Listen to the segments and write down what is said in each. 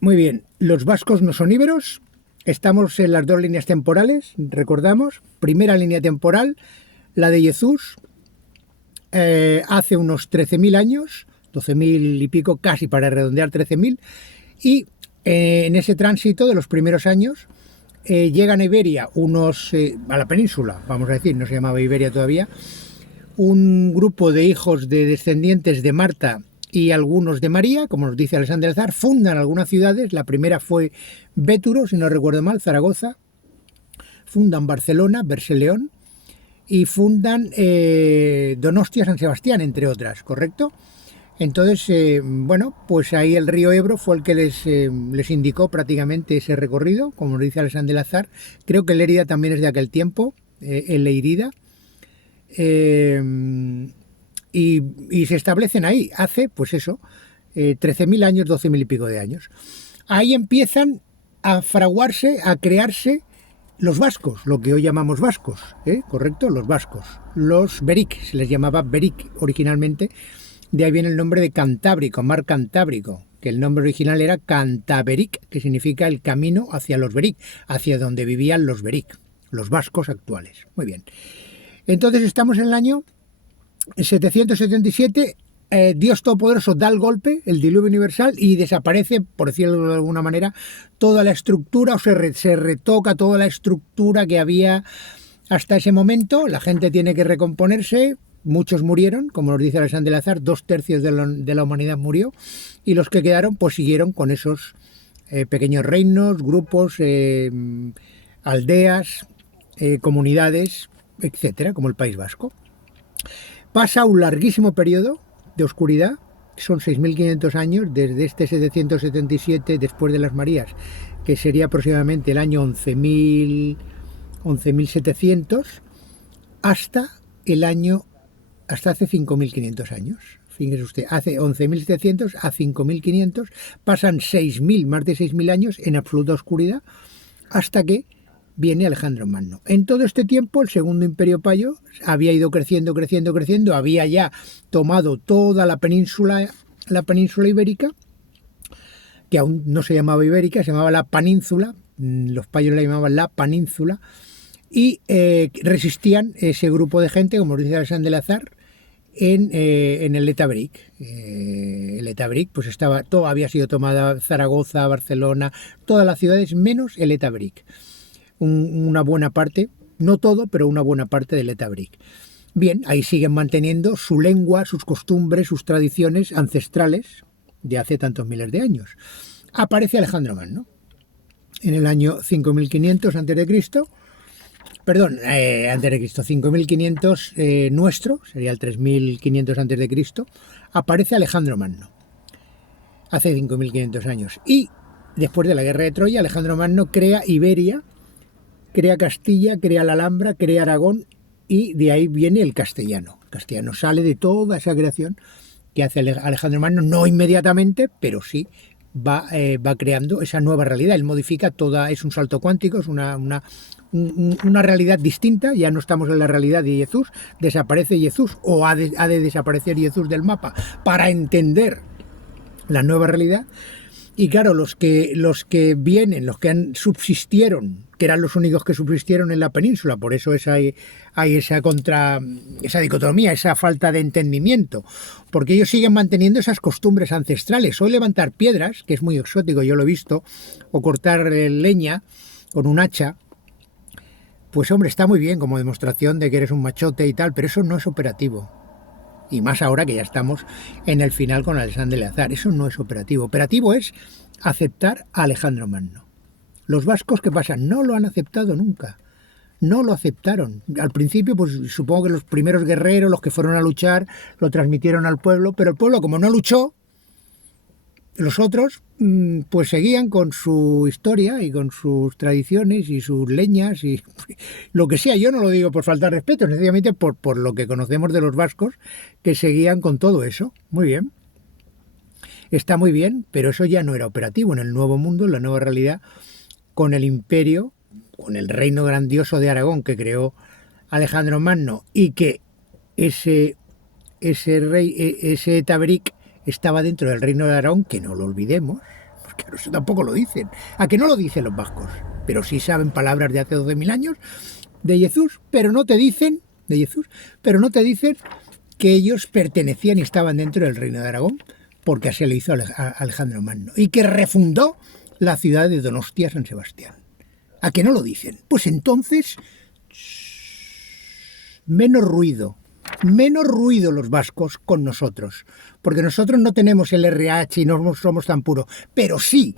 Muy bien, los vascos no son íberos. Estamos en las dos líneas temporales, recordamos. Primera línea temporal, la de Jesús, hace unos 13.000 años, 12.000 y pico, casi para redondear 13.000, y en ese tránsito de los primeros años llegan a Iberia a la península, vamos a decir, no se llamaba Iberia todavía, un grupo de hijos de descendientes de Marta y algunos de María, como nos dice Alexander Azar, fundan algunas ciudades. La primera fue Béturo, si no recuerdo mal, Zaragoza. Fundan Barcelona, Berseleón, y fundan Donostia, San Sebastián, entre otras, ¿correcto? Entonces, bueno, pues ahí el río Ebro fue el que les indicó prácticamente ese recorrido, como nos dice Alexander Azar. Creo que Lérida también es de aquel tiempo, el Leirida. Y se establecen ahí, hace, pues eso, 13.000 años, 12.000 y pico de años. Ahí empiezan a fraguarse, a crearse los vascos, lo que hoy llamamos vascos, ¿correcto? Los vascos, los Beric, se les llamaba Beric originalmente, de ahí viene el nombre de Cantábrico, mar Cantábrico, que el nombre original era Cantaberic, que significa el camino hacia los Beric, hacia donde vivían los Beric, los vascos actuales. Muy bien. Entonces estamos en el año 777, Dios Todopoderoso da el golpe, el diluvio universal, y desaparece, por decirlo de alguna manera, toda la estructura, o se retoca toda la estructura que había hasta ese momento. La gente tiene que recomponerse, muchos murieron, como nos dice Alexander Azar, 2/3 de la humanidad murió, y los que quedaron pues siguieron con esos pequeños reinos, grupos, aldeas, comunidades, etcétera, como el País Vasco. Pasa un larguísimo periodo de oscuridad, son 6.500 años, desde este 777 después de las Marías, que sería aproximadamente el año 11.700, hasta hace 5.500 años. Fíjese usted, hace 11.700 a 5.500, pasan 6.000, más de 6.000 años en absoluta oscuridad, hasta que viene Alejandro Magno. En todo este tiempo, el Segundo Imperio Payo había ido creciendo, había ya tomado toda la península ibérica, que aún no se llamaba ibérica, se llamaba la península, los payos la llamaban la península, y resistían ese grupo de gente, como dice Alexander Azar, en el Etaberic. El Etaberic, pues todo había sido tomada, Zaragoza, Barcelona, todas las ciudades, menos el Etaberic. Una buena parte, no todo, pero una buena parte del Etaberic. Bien, ahí siguen manteniendo su lengua, sus costumbres, sus tradiciones ancestrales de hace tantos miles de años. Aparece Alejandro Magno en el año 5.500 a.C., perdón, antes de Cristo, 5.500 nuestro, sería el 3.500 antes de Cristo, aparece Alejandro Magno, hace 5.500 años. Y después de la guerra de Troya, Alejandro Magno crea Iberia, crea Castilla, crea la Alhambra, crea Aragón, y de ahí viene el castellano. El castellano sale de toda esa creación que hace Alejandro Magno, no inmediatamente, pero sí va creando esa nueva realidad. Él modifica toda, es un salto cuántico, es una realidad distinta. Ya no estamos en la realidad de Jesús, desaparece Jesús, o ha de desaparecer Jesús del mapa para entender la nueva realidad. Y claro, los que vienen, los que subsistieron, que eran los únicos que subsistieron en la península, por eso hay esa dicotomía, esa falta de entendimiento, porque ellos siguen manteniendo esas costumbres ancestrales. Hoy levantar piedras, que es muy exótico, yo lo he visto, o cortar leña con un hacha, pues hombre, está muy bien como demostración de que eres un machote y tal, pero eso no es operativo. Y más ahora que ya estamos en el final con Alexander Azar. Eso no es operativo. Operativo es aceptar a Alejandro Magno. Los vascos, ¿qué pasa? No lo han aceptado nunca. No lo aceptaron. Al principio, pues supongo que los primeros guerreros, los que fueron a luchar, lo transmitieron al pueblo, pero el pueblo, como no luchó, los otros pues seguían con su historia y con sus tradiciones y sus leñas y lo que sea. Yo no lo digo por falta de respeto, sencillamente por lo que conocemos de los vascos, que seguían con todo eso. Muy bien. Está muy bien, pero eso ya no era operativo en el nuevo mundo, en la nueva realidad, con el imperio, con el reino grandioso de Aragón que creó Alejandro Magno, y que ese rey, ese Taberic, estaba dentro del reino de Aragón, que no lo olvidemos, Claro, eso tampoco lo dicen. ¿A que no lo dicen los vascos? Pero sí saben palabras de hace 12.000 años de Jesús, pero no te dicen, que ellos pertenecían y estaban dentro del reino de Aragón, porque así lo hizo Alejandro Magno, y que refundó la ciudad de Donostia San Sebastián. ¿A que no lo dicen? Pues entonces, menos ruido los vascos con nosotros, porque nosotros no tenemos el RH y no somos tan puros, pero sí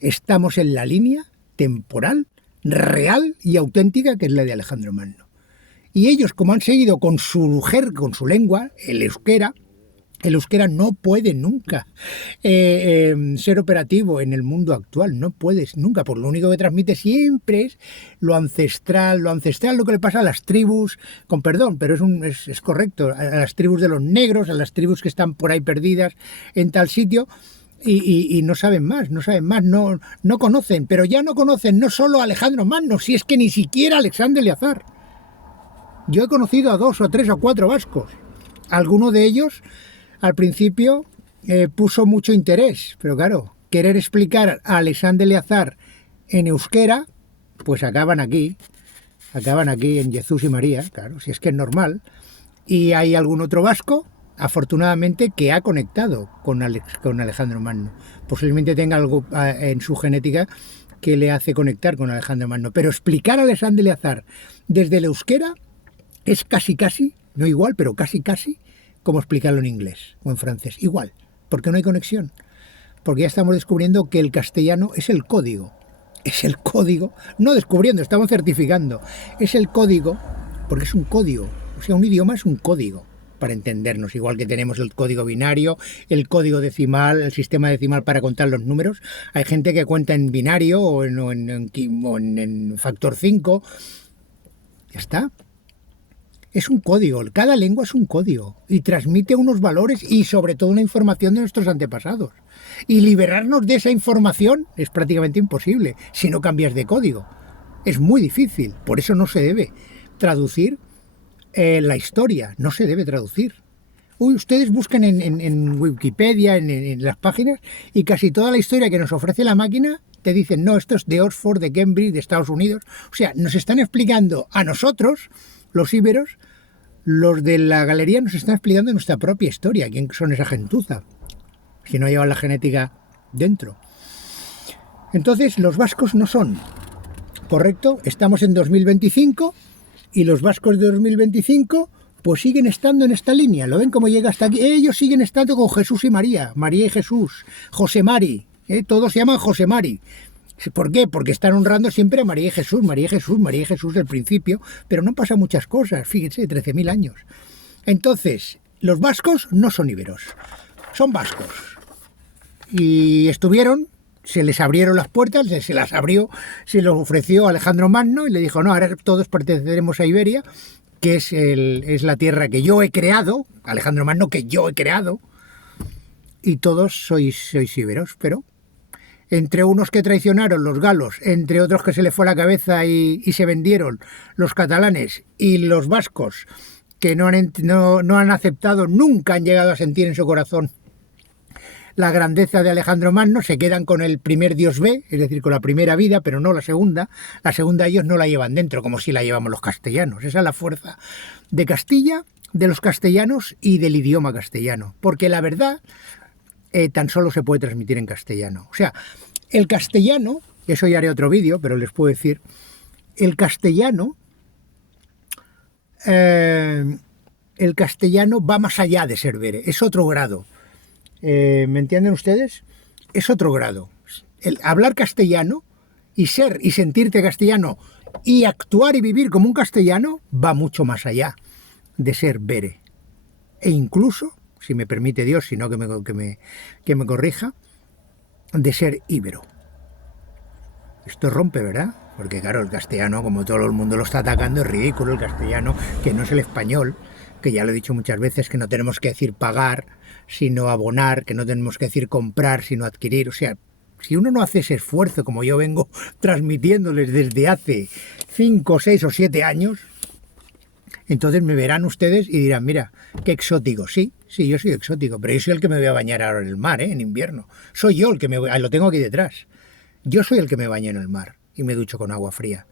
estamos en la línea temporal, real y auténtica, que es la de Alejandro Magno. Y ellos, como han seguido con su lengua, el euskera no puede nunca ser operativo en el mundo actual, no puedes nunca, por lo único que transmite siempre es lo ancestral, lo que le pasa a las tribus, con perdón, pero es correcto, a las tribus de los negros, a las tribus que están por ahí perdidas en tal sitio, y no saben más, no conocen, pero ya no conocen no solo a Alejandro Magno, si es que ni siquiera a Alexandre Eleazar. Yo he conocido a 2 o 3 o 4 vascos. Alguno de ellos, al principio, puso mucho interés. Pero claro, querer explicar a Alexandre Eleazar en euskera, pues acaban aquí en Jesús y María, claro, si es que es normal. Y hay algún otro vasco, afortunadamente, que ha conectado con Alejandro Magno. Posiblemente tenga algo en su genética que le hace conectar con Alejandro Magno. Pero explicar a Alexandre Eleazar desde el euskera es casi, no igual, pero casi, como explicarlo en inglés o en francés. Igual, porque no hay conexión. Porque ya estamos descubriendo que el castellano es el código. No descubriendo, estamos certificando. Es el código, porque es un código. O sea, un idioma es un código, para entendernos. Igual que tenemos el código binario, el código decimal, el sistema decimal para contar los números. Hay gente que cuenta en binario o en factor 5. Ya está. Es un código, cada lengua es un código y transmite unos valores y sobre todo una información de nuestros antepasados. Y liberarnos de esa información es prácticamente imposible si no cambias de código. Es muy difícil, por eso no se debe traducir la historia, no se debe traducir. Ustedes buscan en Wikipedia, en las páginas, y casi toda la historia que nos ofrece la máquina te dicen, no, esto es de Oxford, de Cambridge, de Estados Unidos. O sea, nos están explicando a nosotros, los íberos, los de la galería nos están explicando nuestra propia historia, quién son esa gentuza, si no llevan la genética dentro. Entonces, los vascos no son, ¿correcto? Estamos en 2025 y los vascos de 2025 pues siguen estando en esta línea. ¿Lo ven cómo llega hasta aquí? Ellos siguen estando con Jesús y María, María y Jesús, José Mari, todos se llaman José Mari. ¿Por qué? Porque están honrando siempre a María y Jesús del principio, pero no pasa muchas cosas, fíjense, 13.000 años. Entonces, los vascos no son íberos, son vascos. Y estuvieron, se les abrieron las puertas, se las abrió, se los ofreció Alejandro Magno y le dijo, no, ahora todos perteneceremos a Iberia, que es la tierra que yo he creado, Alejandro Magno que yo he creado, y todos sois íberos, pero entre unos que traicionaron los galos, entre otros que se les fue la cabeza y se vendieron los catalanes, y los vascos que no han aceptado, nunca han llegado a sentir en su corazón la grandeza de Alejandro Magno, se quedan con el primer Dios B, es decir, con la primera vida, pero no la segunda ellos no la llevan dentro, como si la llevamos los castellanos. Esa es la fuerza de Castilla, de los castellanos y del idioma castellano, porque la verdad tan solo se puede transmitir en castellano. O sea, el castellano, eso ya haré otro vídeo, pero les puedo decir, el castellano va más allá de ser bere, es otro grado. ¿Me entienden ustedes? Es otro grado. El hablar castellano y ser y sentirte castellano y actuar y vivir como un castellano va mucho más allá de ser bere. E incluso, si me permite Dios, si no que me corrija, de ser íbero. Esto rompe, ¿verdad? Porque claro, el castellano, como todo el mundo lo está atacando, es ridículo el castellano, que no es el español, que ya lo he dicho muchas veces, que no tenemos que decir pagar, sino abonar, que no tenemos que decir comprar, sino adquirir. O sea, si uno no hace ese esfuerzo, como yo vengo transmitiéndoles desde hace 5, 6 o 7 años, Entonces me verán ustedes y dirán, mira, qué exótico. Sí, yo soy exótico, pero yo soy el que me voy a bañar ahora en el mar, en invierno. Soy yo el que me voy, lo tengo aquí detrás. Yo soy el que me baño en el mar y me ducho con agua fría.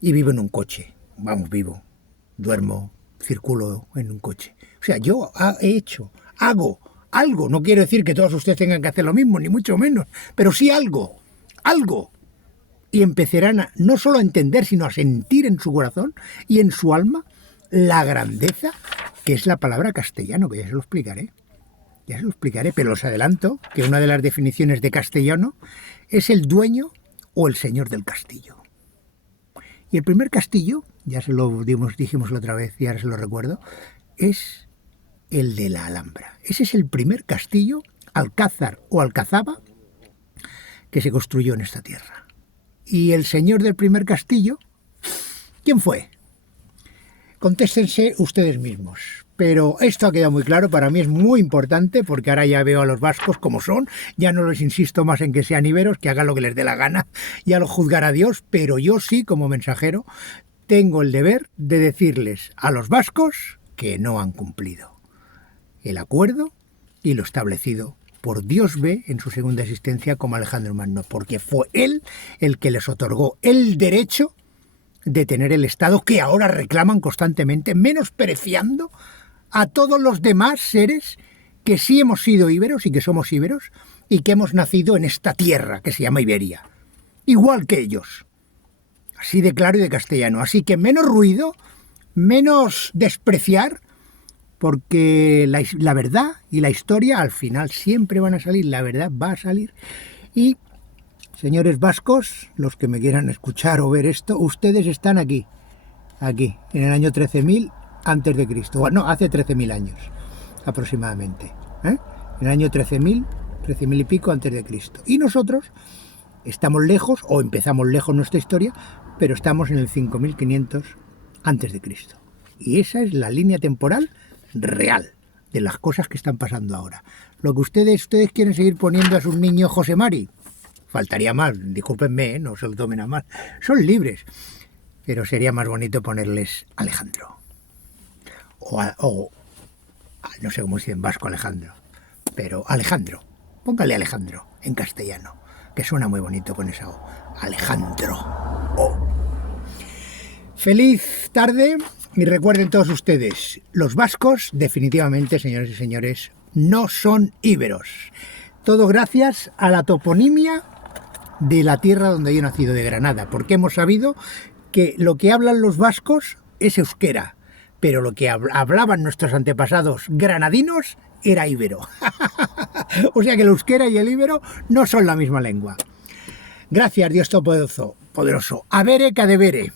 Y vivo en un coche, vamos, vivo, duermo, circulo en un coche. O sea, yo hago algo. No quiero decir que todos ustedes tengan que hacer lo mismo, ni mucho menos, pero sí algo. Y empezarán no solo a entender, sino a sentir en su corazón y en su alma la grandeza que es la palabra castellano, que ya se lo explicaré. Pero os adelanto que una de las definiciones de castellano es el dueño o el señor del castillo. Y el primer castillo, ya se lo dijimos la otra vez y ahora se lo recuerdo, es el de la Alhambra. Ese es el primer castillo, alcázar o alcazaba, que se construyó en esta tierra. Y el señor del primer castillo, ¿quién fue? Contéstense ustedes mismos. Pero esto ha quedado muy claro, para mí es muy importante, porque ahora ya veo a los vascos como son, ya no les insisto más en que sean íberos, que hagan lo que les dé la gana, ya lo juzgará Dios, pero yo sí, como mensajero, tengo el deber de decirles a los vascos que no han cumplido el acuerdo y lo establecido por Dios B en su segunda existencia como Alejandro Magno, porque fue él el que les otorgó el derecho de tener el Estado que ahora reclaman constantemente, menospreciando a todos los demás seres que sí hemos sido íberos y que somos íberos y que hemos nacido en esta tierra que se llama Iberia, igual que ellos. Así de claro y de castellano. Así que menos ruido, menos despreciar, porque la verdad y la historia al final siempre van a salir, la verdad va a salir. Y, señores vascos, los que me quieran escuchar o ver esto, ustedes están aquí, en el año 13.000 antes de Cristo. Bueno, hace 13.000 años aproximadamente, en el año 13.000 y pico antes de Cristo. Y nosotros estamos lejos, o empezamos lejos nuestra historia, pero estamos en el 5.500 antes de Cristo. Y esa es la línea temporal real de las cosas que están pasando ahora. Lo que ustedes quieren seguir poniendo a sus niños José Mari, faltaría más, discúlpenme, no se lo tomen a mal, son libres, pero sería más bonito ponerles Alejandro o no sé cómo se dice en vasco Alejandro, pero Alejandro, póngale Alejandro en castellano, que suena muy bonito con esa O, Alejandro. Feliz tarde. Y recuerden todos ustedes, los vascos definitivamente, señores y señores, no son íberos. Todo gracias a la toponimia de la tierra donde yo he nacido, de Granada, porque hemos sabido que lo que hablan los vascos es euskera, pero lo que hablaban nuestros antepasados granadinos era íbero. O sea que el euskera y el íbero no son la misma lengua. Gracias, Dios Todopoderoso. Avere cadevere.